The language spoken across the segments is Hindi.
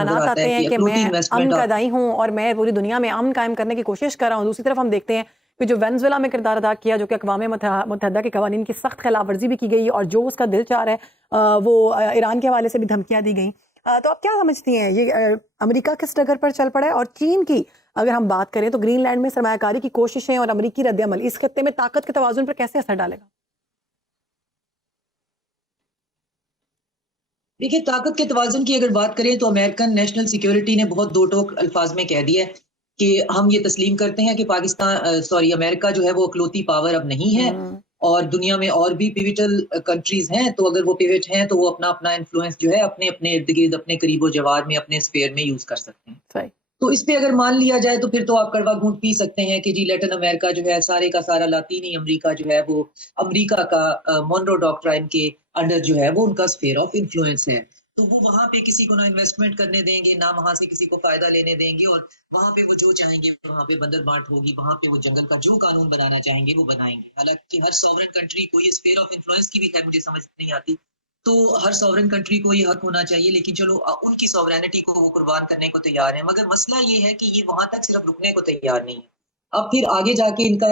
नजर बयानात आता आते है हैं कि कि अखरोटी मैं अमन इन्वेस्टमेंट का और दाई हूँ और मैं पूरी दुनिया में अमन कायम करने की कोशिश कर रहा हूँ, दूसरी तरफ हम देखते हैं कि जो वेनेजुएला में किरदार अदा किया, जो कि अक़वाम मुत्तहदा के कवानीन की सख्त खिलाफ वर्जी भी की गई और जो उसका दिल चाह रहा है वो ईरान के हवाले से भी धमकियाँ दी गई। तो आप क्या समझती हैं ये अमेरिका किस डगर पर चल पड़ा है? और चीन की अगर हम बात करें तो ग्रीनलैंड में सरमायाकारी की कोशिशें और अमरीकी रद्द-ए-अमल इस खत्ते में ताकत के तवाज़ुन पर कैसे असर डालेगा? देखिए, ताकत के तवाज़ुन की अगर बात करें तो अमेरिकन नेशनल सिक्योरिटी ने बहुत दो टोक अल्फाज में कह दिया है कि हम ये तस्लीम करते हैं कि अमेरिका जो है वो इकलौती पावर अब नहीं है हुँ, और दुनिया में और भी पिवटल कंट्रीज़ हैं, तो अगर वो पिवट हैं तो वो अपना-अपना इन्फ्लुएंस जो है अपने-अपने इर्द-गिर्द, अपने करीब-ओ-जवार में, अपने स्फीयर में यूज़ कर सकते हैं। सही। तो इस पे अगर मान लिया जाए तो फिर तो आप कड़वा घूंट पी सकते हैं कि जी लैटिन अमेरिका जो है सारे का सारा लातीनी अमेरिका जो है वो अमेरिका का मोनरो डॉक्ट्राइन के अंडर जो है वो उनका स्फीयर ऑफ इन्फ्लुएंस है। तो वो वहाँ पे किसी को ना इन्वेस्टमेंट करने देंगे, ना वहाँ से किसी को फ़ायदा लेने देंगे और वहाँ पे वो जो चाहेंगे वहाँ पे बंदरबांट होगी, वहाँ पे वो जंगल का जो कानून बनाना चाहेंगे वो बनाएँगे। हालाँकि हर सॉवरेन कंट्री को ये स्फीयर ऑफ इन्फ्लुएंस की भी खैर मुझे समझ नहीं आती। तो हर सॉवरेन कंट्री को ये हक होना चाहिए, लेकिन चलो उनकी सॉवरेनिटी को वो कुर्बान करने को तैयार है। मगर मसला ये है कि ये वहाँ तक सिर्फ रुकने को तैयार नहीं है। अब फिर आगे जाके इनका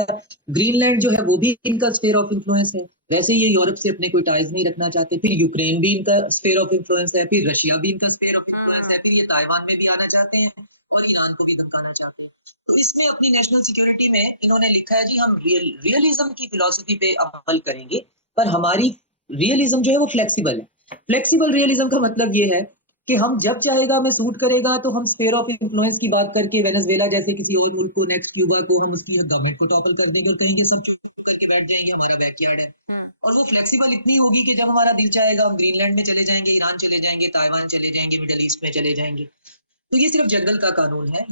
ग्रीनलैंड जो है वो भी इनका स्फीयर ऑफ इन्फ्लुएंस है। वैसे ये यूरोप से अपने कोई टाइज़ नहीं रखना चाहते। फिर यूक्रेन भी इनका स्फीयर ऑफ इन्फ्लुएंस है, फिर रशिया भी इनका स्फीयर ऑफ इन्फ्लुएंस है, फिर ये ताइवान में भी आना चाहते हैं और ईरान को भी धमकाना चाहते हैं। तो इसमें अपनी नेशनल सिक्योरिटी में इन्होंने लिखा है जी हम रियलिज़्म की फिलॉसफी पे अमल करेंगे, पर हमारी रियलिज़्म जो है वो फ्लेक्सिबल है। फ्लेक्सिबल रियलिज्म का मतलब ये है कि हम जब चाहेगा हमें सूट करेगा तो हम स्फीयर ऑफ इन्फ्लुएंस की बात करके वेनेजुएला जैसे किसी और मुल्क को, नेक्स्ट क्यूबा को, हम उसकी गवर्नमेंट को टॉपल कर देंगे और कहेंगे सब चुप करके बैठ जाएंगे, हमारा बैकयार्ड है। हुँ। और वो फ्लेक्सिबल इतनी होगी कि जब हमारा दिल चाहेगा हम ग्रीनलैंड में चले जाएंगे, ईरान चले जाएंगे, ताइवान चले जाएंगे, मिडल ईस्ट में चले जाएंगे। तो ये सिर्फ जंगल का कानून है।